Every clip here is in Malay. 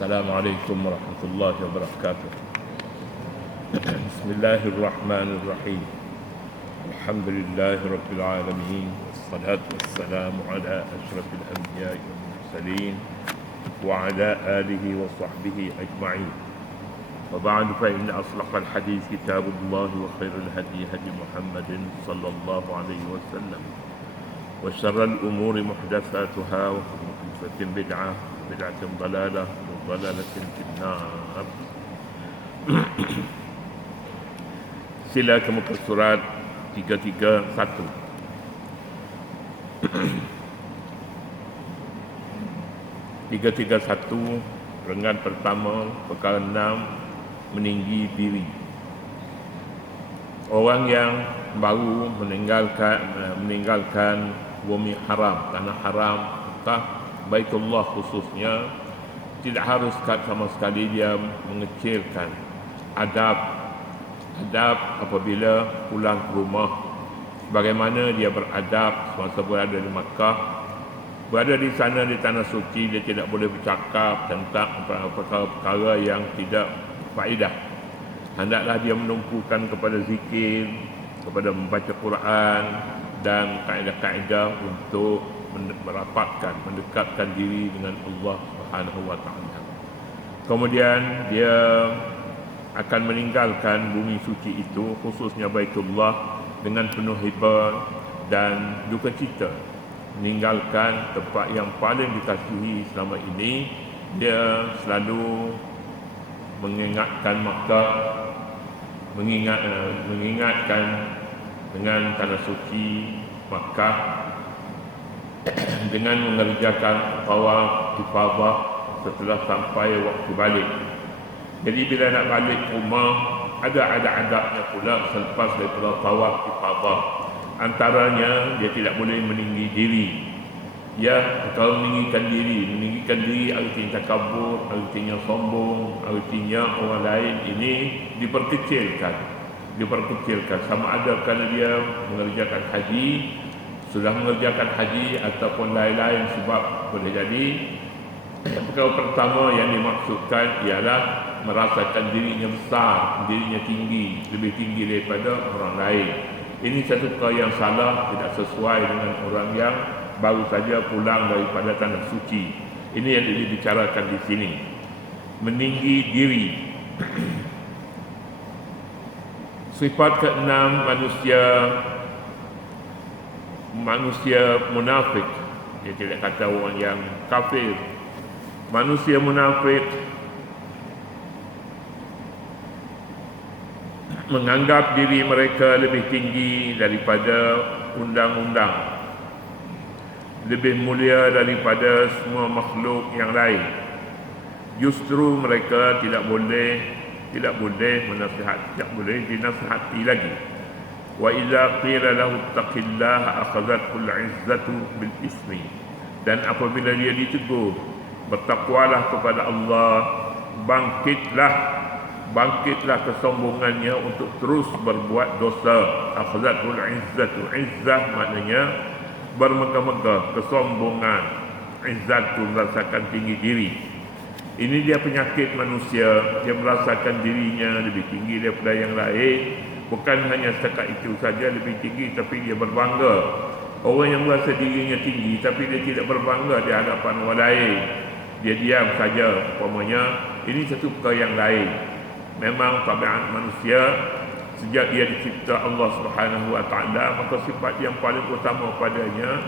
Assalamualaikum warahmatullahi wabarakatuh. Bismillahirrahmanirrahim. Alhamdulillahi rabbil alamin. Wassalatu wassalamu ala asyrafil anbiya'i wal mursalin wa ala alihi wa sahbihi ajma'in. Wa ba'du fa inna ashlaqal hadits kitabullah wa khairul hadi hadi Muhammadin sallallahu alaihi wasallam. Wa syarrul umuri muhdatsatuha wa kullu muhdatsatin bid'ah, bid'atin dhalalah, dalalatin finnar. Sila ke muka surat 331. Renggan pertama, perkara 6, meninggi diri. Orang yang baru meninggalkan bumi haram, tanah haram, entah Baitullah khususnya, tidak harus sama sekali dia mengecilkan adab apabila pulang ke rumah, bagaimana dia beradab semasa berada di Makkah. Berada di sana di tanah suci, dia tidak boleh bercakap tentang perkara-perkara yang tidak faedah. Hendaklah dia menumpukan kepada zikir, kepada membaca Quran dan kaedah-kaedah untuk merapatkan, mendekatkan diri dengan Allah Subhanahu wa ta'ala. Kemudian dia akan meninggalkan bumi suci itu, khususnya Baitullah, dengan penuh hibah dan duka cita. Meninggalkan tempat yang paling dikasihi selama ini. Dia selalu mengingatkan Makkah, mengingatkan dengan tanah suci Makkah, dengan mengerjakan tawaf ifadah setelah sampai waktu balik. Jadi bila nak balik rumah, ada adabnya pula selepas daripada tawaf ifadah. Antaranya, dia tidak boleh meninggi diri. Ya, kalau meninggikan diri artinya takabur, artinya sombong, artinya orang lain ini diperkecilkan. Sama ada kerana dia mengerjakan haji, sudah mengerjakan haji ataupun lain-lain sebab boleh jadi. Perkara pertama yang dimaksudkan ialah merasakan dirinya besar, dirinya tinggi, lebih tinggi daripada orang lain. Ini satu perkara yang salah, tidak sesuai dengan orang yang baru saja pulang daripada tanah suci. Ini yang dibicarakan di sini. Meninggi diri. Sifat ke-6 manusia munafik. Dia tidak kata orang yang kafir. Manusia munafik menganggap diri mereka lebih tinggi daripada undang-undang, lebih mulia daripada semua makhluk yang lain. Justru mereka tidak boleh dinasihati lagi. Wa idza qila lahu ittaqillaha akhadhatul 'izzatu bil ismi. Dan apabila dia ditegur, bertakwalah kepada Allah, bangkitlah kesombongannya untuk terus berbuat dosa. Akhadhatul 'izzatu, izzah maknanya bermegah-megah, kesombongan. Izzatu merasakan tinggi diri. Ini dia penyakit manusia. Dia merasakan dirinya lebih tinggi daripada yang lain. Bukan hanya setakat itu saja lebih tinggi, tapi dia berbangga. Orang yang merasa dirinya tinggi tapi dia tidak berbangga di hadapan orang lain, dia diam saja, umpamanya, ini satu perkara yang lain. Memang tabiat manusia sejak dia dicipta Allah Subhanahu wa ta'ala, maka sifat yang paling utama padanya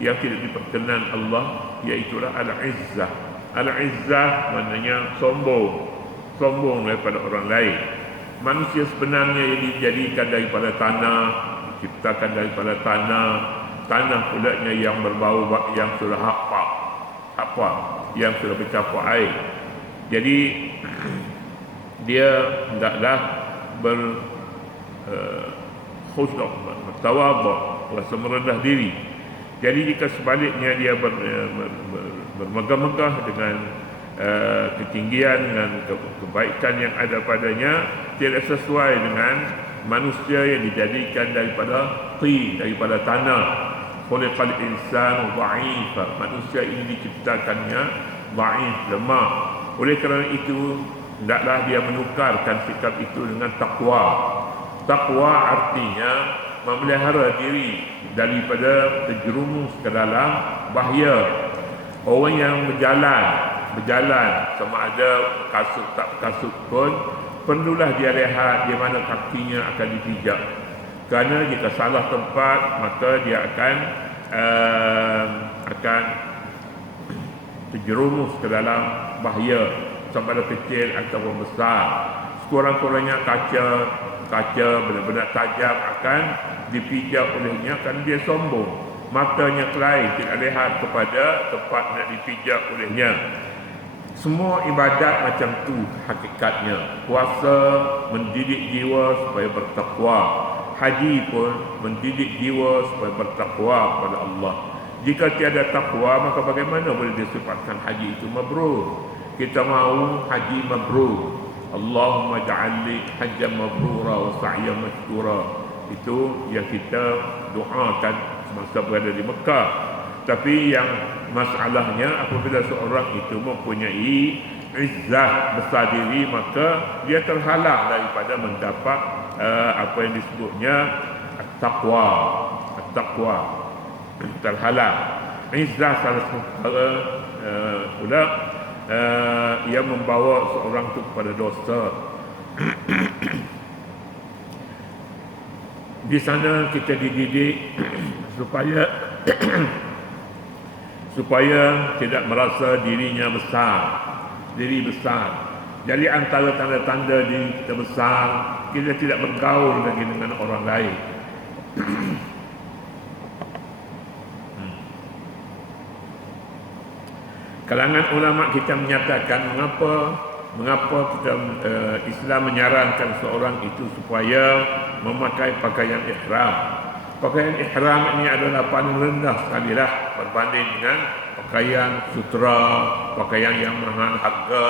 yang tidak diperkenan Allah, iaitulah al-izzah. Al-izzah maknanya sombong daripada orang lain. Manusia sebenarnya yang dijadikan daripada tanah, diciptakan daripada tanah pulanya yang berbau, yang sudah hapa, yang sudah bercampur air. Jadi dia hendaklah berkhusnuk, bertawadhu, rasa merendah diri. Jadi jika sebaliknya dia bermegah-megah dengan ketinggian, dengan kebaikan yang ada padanya, tidak sesuai dengan manusia yang dijadikan daripada tanah. Khuliqal insanu dha'ifa. Manusia ini diciptakannya dhaif, lemah. Oleh kerana itu, hendaklah dia menukarkan sikap itu dengan takwa. Takwa artinya memelihara diri daripada terjerumus ke dalam bahaya. Orang yang berjalan sama ada kasut tak kasut pun perlulah dia lihat di mana kakinya akan dipijak. Kerana jika salah tempat, maka dia akan terjerumus ke dalam bahaya, sama ada kecil ataupun besar. Sekurang-kurangnya kaca benar-benar tajam akan dipijak olehnya kerana dia sombong. Matanya lain tidak lihat kepada tempat nak dipijak olehnya. Semua ibadat macam tu hakikatnya. Puasa mendidik jiwa supaya bertakwa. Haji pun mendidik jiwa supaya bertakwa kepada Allah. Jika tiada takwa, maka bagaimana boleh disifatkan haji itu mabrur? Kita mahu haji mabrur. Allahumma ja'alli hajjan mabrura wa sa'yan mashkura. Itu yang kita doakan semasa berada di Mekah. Tapi yang masalahnya, apabila seorang itu mempunyai izzah besar diri, maka dia terhalang daripada mendapat apa yang disebutnya at-taqwa. At-taqwa terhalang. Izzah salah satu pula yang membawa seorang itu kepada dosa. Di sana kita dididik supaya tidak merasa dirinya besar, diri besar. Jadi antara tanda-tanda diri kita besar, kita tidak bergaul lagi dengan orang lain. Kalangan ulama kita menyatakan mengapa kita Islam menyarankan seorang itu supaya memakai pakaian ihram. Pakaian ihram ini adalah paling rendah sekali lah berbanding dengan pakaian sutra, pakaian yang mahal harga.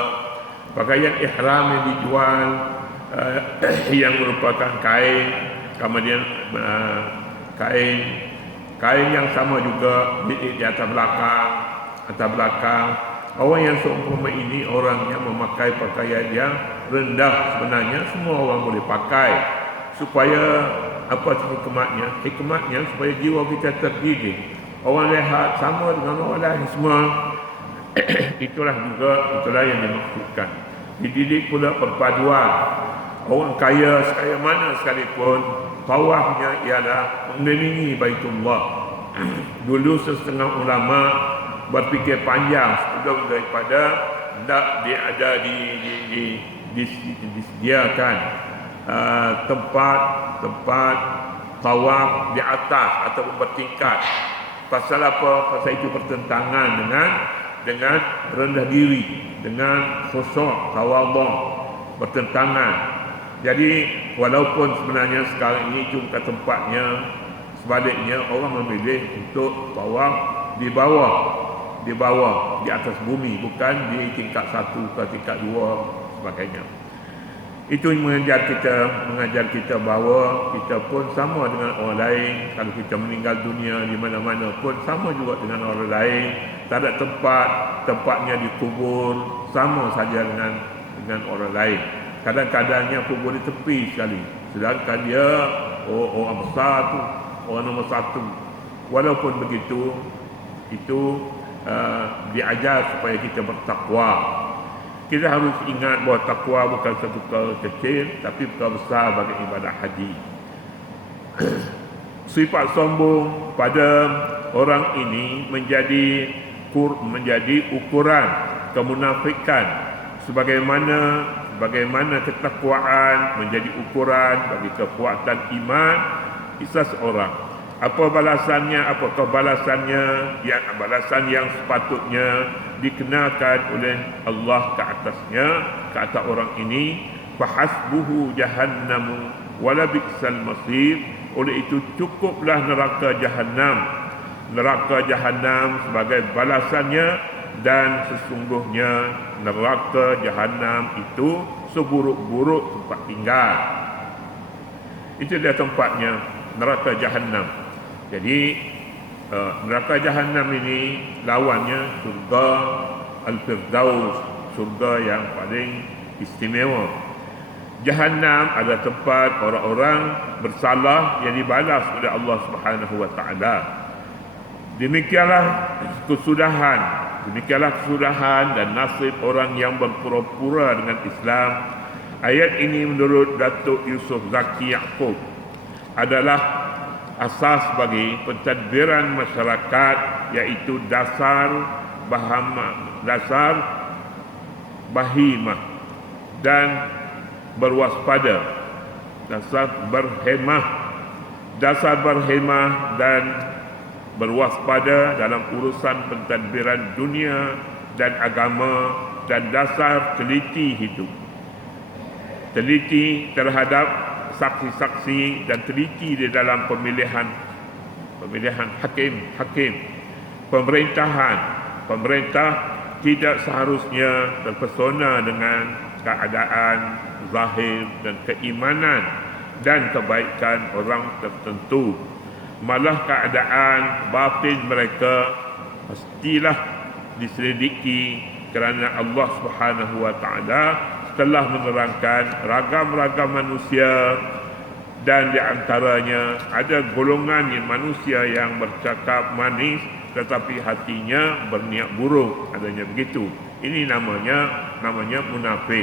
Pakaian ihram yang dijual yang merupakan kain, kemudian kain yang sama juga di atas belakang. Orang yang seumpama ini orang yang memakai pakaian yang rendah, sebenarnya semua orang boleh pakai. Supaya apa hikmatnya? Hikmatnya supaya jiwa kita terdidik. Orang lihat sama dengan orang lain semua. itulah yang dimaksudkan. Dididik pula perpaduan. Orang kaya sekaya mana sekalipun, tawafnya ialah mengelilingi Baitullah. Dulu setengah ulama berfikir panjang sebelum daripada hendak dia ada disediakan tempat tawaf di atas atau bertingkat. Pasal apa? Pasal itu bertentangan dengan rendah diri, dengan khusyuk, tawadhu, bertentangan. Jadi walaupun sebenarnya sekarang ini cuma tempatnya, sebaliknya orang memilih untuk tawaf di bawah, di atas bumi, bukan di tingkat 1 ke tingkat 2 sebagainya. Itu mengajar kita bahawa kita pun sama dengan orang lain. Kalau kita meninggal dunia di mana-mana pun sama juga dengan orang lain. Tak ada tempatnya dikubur sama saja dengan orang lain. Kadang-kadangnya kubur di tepi sekali, sedangkan dia orang besar tu, orang nombor 1. Walaupun begitu, itu diajar supaya kita bertakwa. Kita harus ingat bahawa takwa bukan satu perkara kecil, tapi perkara besar bagi ibadah haji. Sifat sombong pada orang ini menjadi ukuran kemunafikan, sebagaimana ketakwaan menjadi ukuran bagi kekuatan iman seseorang. Apa balasannya? Apakah balasannya? Balasan yang sepatutnya dikenakan oleh Allah ke atasnya, ke atas orang ini. Fahasbuhu jahannamu wala bi'sal masir. Oleh itu cukuplah neraka jahanam sebagai balasannya, dan sesungguhnya neraka jahanam itu seburuk-buruk tempat tinggal. Itu dia tempatnya, neraka jahanam. Jadi neraka jahanam ini lawannya surga Al-Firdaus, surga yang paling istimewa. Jahannam adalah tempat orang-orang bersalah yang dibalas oleh Allah Subhanahu wa taala. Demikianlah kesudahan dan nasib orang yang berpura-pura dengan Islam. Ayat ini menurut Datuk Yusof Zaki Yaakob adalah asas bagi pentadbiran masyarakat, iaitu dasar bahimah dan berwaspada, dasar berhemah dan berwaspada dalam urusan pentadbiran dunia dan agama, dan dasar teliti hidup, teliti terhadap saksi-saksi, dan teliti di dalam pemilihan hakim. Pemerintah tidak seharusnya terpesona dengan keadaan zahir dan keimanan dan kebaikan orang tertentu. Malah keadaan batin mereka pastilah diselidiki, kerana Allah Subhanahu wa taala telah menerangkan ragam-ragam manusia, dan di antaranya ada golongan manusia yang bercakap manis tetapi hatinya berniat buruk, adanya begitu. Ini namanya munafik.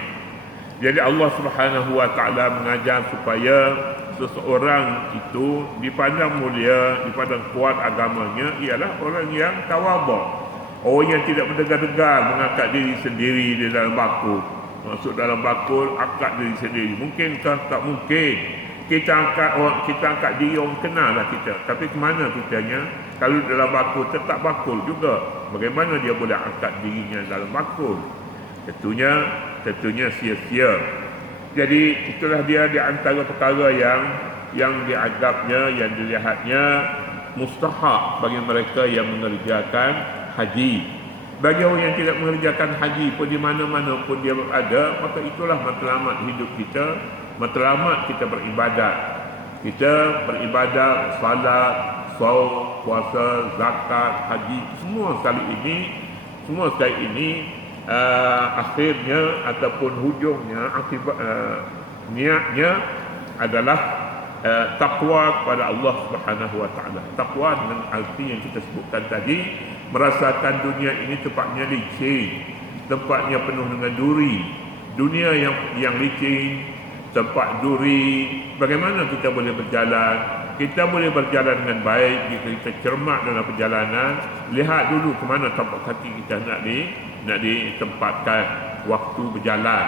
Jadi Allah Subhanahu wa taala mengajar supaya seseorang itu dipandang mulia, dipandang kuat agamanya, ialah orang yang tawaduk, orang yang tidak mendegar-degar mengangkat diri sendiri di dalam bakul. Masuk dalam bakul, angkat diri sendiri. Mungkinkah? Tak mungkin. Kita angkat diri, orang kenal lah kita. Tapi ke mana kitanya? Kalau dalam bakul, tetap bakul juga. Bagaimana dia boleh angkat dirinya dalam bakul? Tentunya sia-sia. Jadi itulah dia di antara perkara yang dianggapnya, yang dilihatnya mustahak bagi mereka yang mengerjakan haji. Bagi orang yang tidak mengerjakan haji pun, di mana-mana pun dia berada, maka itulah matlamat hidup kita, matlamat kita beribadat. Kita beribadat, salat, saum, puasa, zakat, haji, semua sekali ini akhirnya ataupun hujungnya, akibat niatnya adalah takwa kepada Allah Subhanahu wa taala. Takwa dengan arti yang kita sebutkan tadi, merasakan dunia ini tempatnya licin, tempatnya penuh dengan duri. Dunia yang licin, tempat duri. Bagaimana kita boleh berjalan? Kita boleh berjalan dengan baik jika kita cermat dalam perjalanan. Lihat dulu ke mana tapak kaki kita nak ditempatkan waktu berjalan.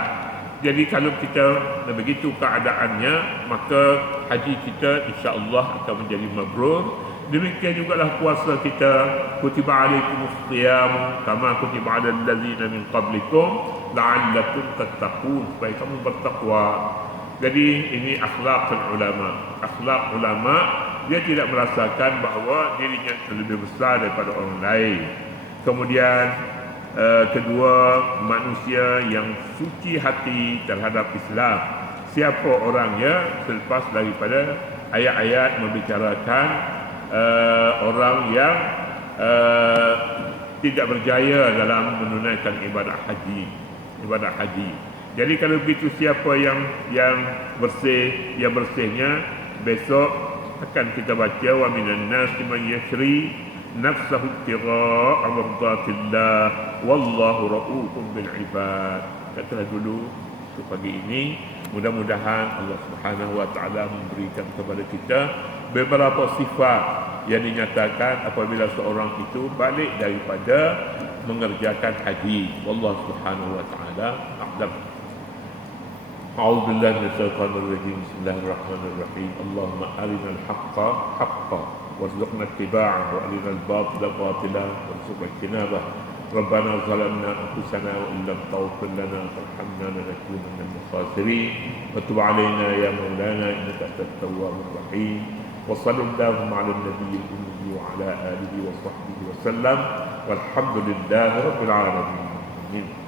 Jadi kalau kita begitu keadaannya, maka haji kita insya-Allah akan menjadi mabrur. Demikian jugalah puasa kita. Kutiba alaikumus shiyam kama kutiba alal ladzina min qablikum la'allakum tattaqun, supaya kamu bertakwa. Jadi ini akhlak ulama. Akhlak ulama, dia tidak merasakan bahawa dirinya lebih besar daripada orang lain. Kemudian kedua, manusia yang suci hati terhadap Islam. Siapa orangnya? Selepas daripada ayat-ayat membicarakan orang yang tidak berjaya dalam menunaikan ibadah haji. Jadi kalau begitu, siapa yang bersih, yang bersihnya, besok akan kita baca wa minan nasi man yashri nafsahu ibtigha'a mardatillah wallahu ra'ufun bil ibad. Katalah dulu untuk pagi ini, mudah-mudahan Allah Subhanahu wa taala memberikan kepada kita beberapa sifat yang dinyatakan apabila seorang itu balik daripada mengerjakan haji. Wallahu Subhanahu wa taala a'lam. أعوذ بالله من الشيطان الرجيم. بسم الله الرحمن الرحيم. اللهم أرنا الحق حقا وارزقنا اتباعه وأرنا الباطل باطلا وارزقنا اجتنابه. ربنا ظلمنا أنفسنا وإن لم تغفر لنا وترحمنا لنكونن من الخاسرين وتب علينا يا مولانا إنك أنت التواب الرحيم. وصل اللهم على النبي الأمي وعلى آله وصحبه وسلم والحمد لله رب العالمين.